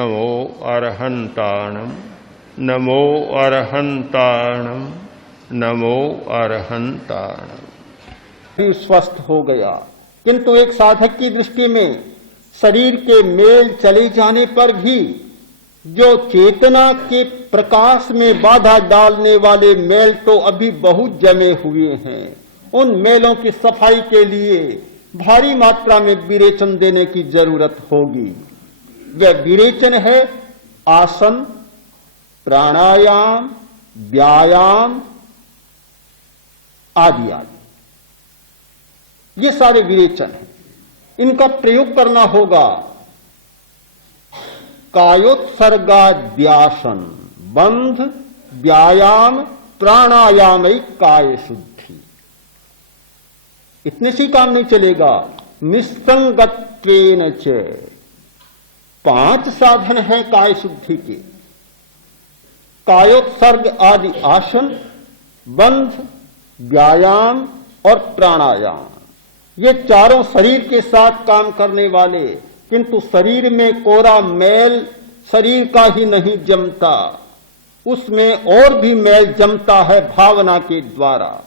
नमो अरहंताणम नमो अरहंताणम नमो अरहंताणम। स्वस्थ हो गया, किंतु एक साधक की दृष्टि में शरीर के मेल चले जाने पर भी जो चेतना के प्रकाश में बाधा डालने वाले मेल तो अभी बहुत जमे हुए हैं। उन मेलों की सफाई के लिए भारी मात्रा में विरेचन देने की जरूरत होगी। वह विरेचन है आसन, प्राणायाम, व्यायाम आदि आदि। ये सारे विरेचन हैं, इनका प्रयोग करना होगा। कायोत्सर्गाद्यासन, बंध, व्यायाम, प्राणायाम काय शुद्धि। इतने से काम नहीं चलेगा। निस्संगत्वेन च, 5 साधन हैं काय शुद्धि के। कायोत्सर्ग आदि आसन, बंध, व्यायाम और प्राणायाम, ये चारों शरीर के साथ काम करने वाले, किंतु शरीर में कोरा मैल शरीर का ही नहीं जमता, उसमें और भी मैल जमता है भावना के द्वारा,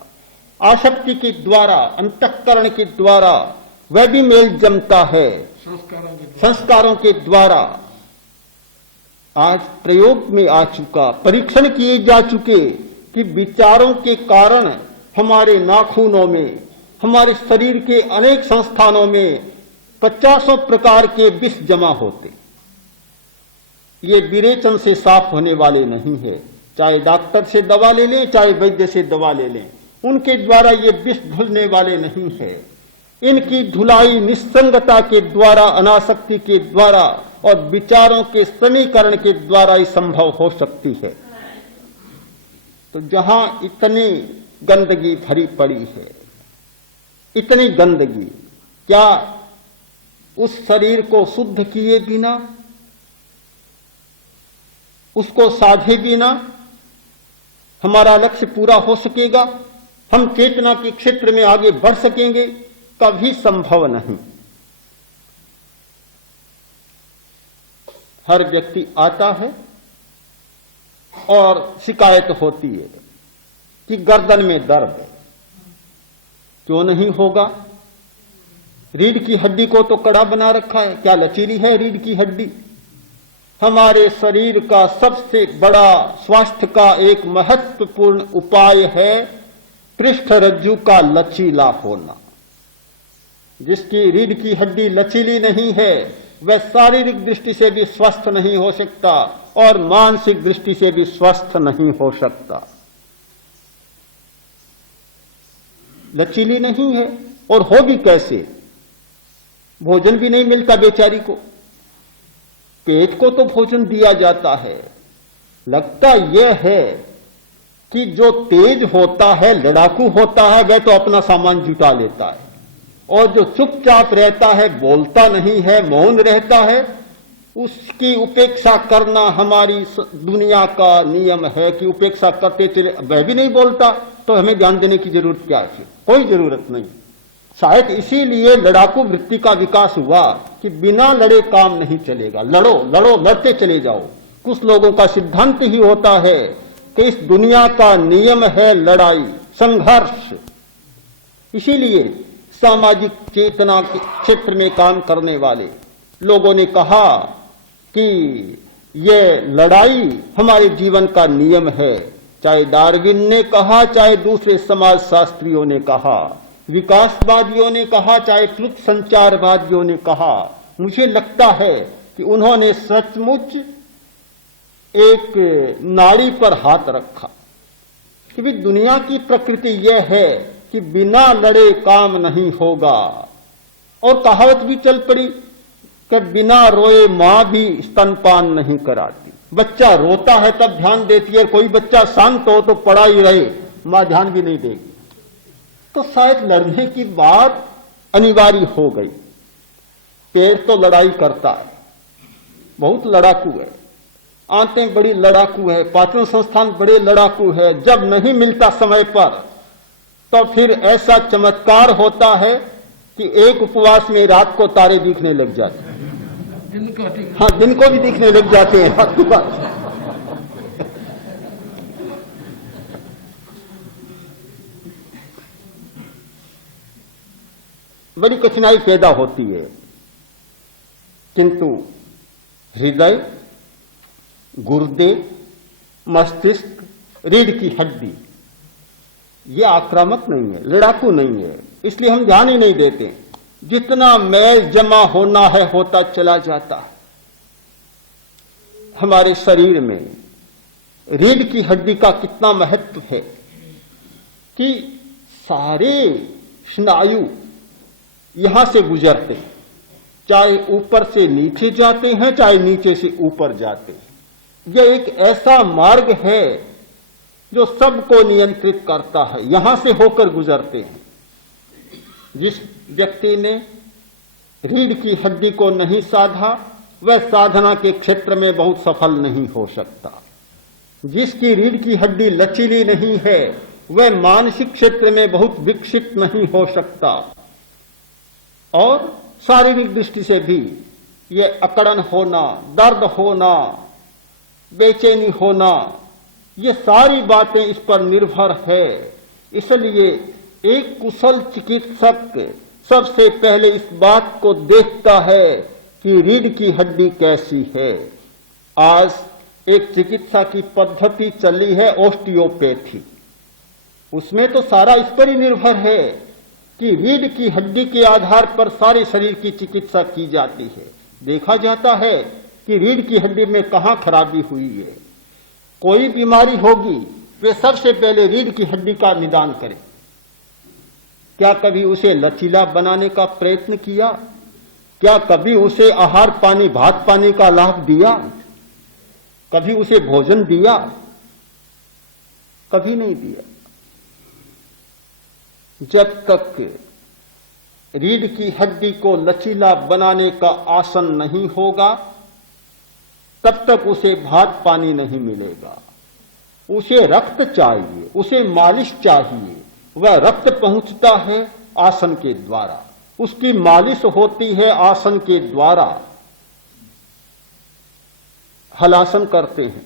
आसक्ति के द्वारा, अंतःकरण के द्वारा वह भी मेल जमता है, संस्कारों के द्वारा। आज प्रयोग में आ चुका, परीक्षण किए जा चुके कि विचारों के कारण हमारे नाखूनों में, हमारे शरीर के अनेक संस्थानों में 50 प्रकार के विष जमा होते। ये विरेचन से साफ होने वाले नहीं है। चाहे डॉक्टर से दवा ले लें, चाहे वैद्य से दवा ले लें, उनके द्वारा ये विष धुलने वाले नहीं है। इनकी धुलाई निस्संगता के द्वारा, अनासक्ति के द्वारा और विचारों के समीकरण के द्वारा ही संभव हो सकती है। तो जहां इतनी गंदगी भरी पड़ी है, इतनी गंदगी, क्या उस शरीर को शुद्ध किए बिना, उसको साधे बिना हमारा लक्ष्य पूरा हो सकेगा? हम चेतना के क्षेत्र में आगे बढ़ सकेंगे? कभी संभव नहीं। हर व्यक्ति आता है और शिकायत होती है कि गर्दन में दर्द है। क्यों नहीं होगा? रीढ़ की हड्डी को तो कड़ा बना रखा है। क्या लचीली है रीढ़ की हड्डी? हमारे शरीर का सबसे बड़ा स्वास्थ्य का एक महत्वपूर्ण उपाय है पृष्ठ रज्जु का लचीला होना। जिसकी रीढ़ की हड्डी लचीली नहीं है वह शारीरिक दृष्टि से भी स्वस्थ नहीं हो सकता और मानसिक दृष्टि से भी स्वस्थ नहीं हो सकता। लचीली नहीं है और हो भी कैसे? भोजन भी नहीं मिलता बेचारी को। पेट को तो भोजन दिया जाता है। लगता यह है कि जो तेज होता है, लड़ाकू होता है, वह तो अपना सामान जुटा लेता है, और जो चुपचाप रहता है, बोलता नहीं है, मौन रहता है, उसकी उपेक्षा करना हमारी दुनिया का नियम है कि उपेक्षा करते चले। वह भी नहीं बोलता तो हमें ध्यान देने की जरूरत क्या है? कोई जरूरत नहीं। शायद इसीलिए लड़ाकू वृत्ति का विकास हुआ कि बिना लड़े काम नहीं चलेगा। लड़ो लड़ो, लड़ते चले जाओ। कुछ लोगों का सिद्धांत ही होता है कि इस दुनिया का नियम है लड़ाई, संघर्ष। इसीलिए सामाजिक चेतना के क्षेत्र में काम करने वाले लोगों ने कहा कि यह लड़ाई हमारे जीवन का नियम है। चाहे डार्विन ने कहा, चाहे दूसरे समाज शास्त्रियों ने कहा, विकासवादियों ने कहा, चाहे प्लुत संचारवादियों ने कहा, मुझे लगता है कि उन्होंने सचमुच एक नाड़ी पर हाथ रखा कि भी दुनिया की प्रकृति यह है कि बिना लड़े काम नहीं होगा। और कहावत भी चल पड़ी कि बिना रोए मां भी स्तनपान नहीं कराती। बच्चा रोता है तब ध्यान देती है, कोई बच्चा शांत हो तो पड़ा ही रहे, मां ध्यान भी नहीं देगी। तो शायद लड़ने की बात अनिवार्य हो गई। पेट तो लड़ाई करता है, बहुत लड़ाकू है, आंतें बड़ी लड़ाकू है, पाचन संस्थान बड़े लड़ाकू है। जब नहीं मिलता समय पर तो फिर ऐसा चमत्कार होता है कि एक उपवास में रात को तारे दिखने लग जाते हैं। हाँ, दिन को भी दिखने लग जाते हैं। आपकी बात बड़ी कठिनाई पैदा होती है, किंतु हृदय, गुर्दे, मस्तिष्क, रीढ़ की हड्डी ये आक्रामक नहीं है, लड़ाकू नहीं है, इसलिए हम ध्यान ही नहीं देते। जितना मैल जमा होना है होता चला जाता है। हमारे शरीर में रीढ़ की हड्डी का कितना महत्व है कि सारे स्नायु यहां से गुजरते हैं, चाहे ऊपर से नीचे जाते हैं, चाहे नीचे से ऊपर जाते हैं। यह एक ऐसा मार्ग है जो सबको नियंत्रित करता है, यहां से होकर गुजरते हैं। जिस व्यक्ति ने रीढ़ की हड्डी को नहीं साधा वह साधना के क्षेत्र में बहुत सफल नहीं हो सकता। जिसकी रीढ़ की हड्डी लचीली नहीं है वह मानसिक क्षेत्र में बहुत विकसित नहीं हो सकता। और शारीरिक दृष्टि से भी ये अकड़न होना, दर्द होना, बेचैनी होना, ये सारी बातें इस पर निर्भर है। इसलिए एक कुशल चिकित्सक सबसे पहले इस बात को देखता है कि रीढ़ की हड्डी कैसी है। आज एक चिकित्सा की पद्धति चली है ओस्टियोपैथी, उसमें तो सारा इस पर ही निर्भर है कि रीढ़ की हड्डी के आधार पर सारे शरीर की चिकित्सा की जाती है। देखा जाता है कि रीढ़ की हड्डी में कहां खराबी हुई है। कोई बीमारी होगी वे सबसे पहले रीढ़ की हड्डी का निदान करें। क्या कभी उसे लचीला बनाने का प्रयत्न किया? क्या कभी उसे आहार पानी, भात पानी का लाभ दिया? कभी उसे भोजन दिया? कभी नहीं दिया। जब तक रीढ़ की हड्डी को लचीला बनाने का आसन नहीं होगा तब तक उसे भात पानी नहीं मिलेगा। उसे रक्त चाहिए, उसे मालिश चाहिए। वह रक्त पहुंचता है आसन के द्वारा, उसकी मालिश होती है आसन के द्वारा। हलासन करते हैं,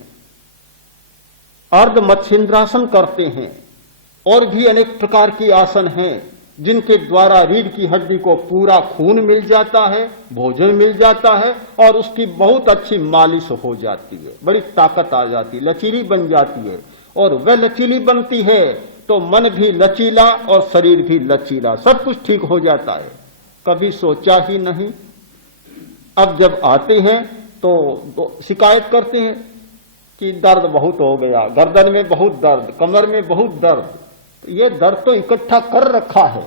अर्ध मत्स्येंद्रासन करते हैं, और भी अनेक प्रकार की आसन हैं जिनके द्वारा रीढ़ की हड्डी को पूरा खून मिल जाता है, भोजन मिल जाता है और उसकी बहुत अच्छी मालिश हो जाती है, बड़ी ताकत आ जाती है, लचीली बन जाती है। और वह लचीली बनती है तो मन भी लचीला और शरीर भी लचीला, सब कुछ ठीक हो जाता है। कभी सोचा ही नहीं। अब जब आते हैं तो शिकायत करते हैं कि दर्द बहुत हो गया, गर्दन में बहुत दर्द, कमर में बहुत दर्द। ये दर्द तो इकट्ठा कर रखा है।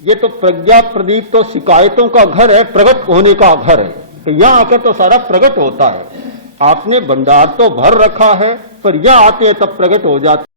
ये तो प्रज्ञा प्रदीप तो शिकायतों का घर है, प्रकट होने का घर है। तो यहां आकर तो सारा प्रकट होता है। आपने भंडार तो भर रखा है, पर यहां आते हैं तब प्रकट हो जाते।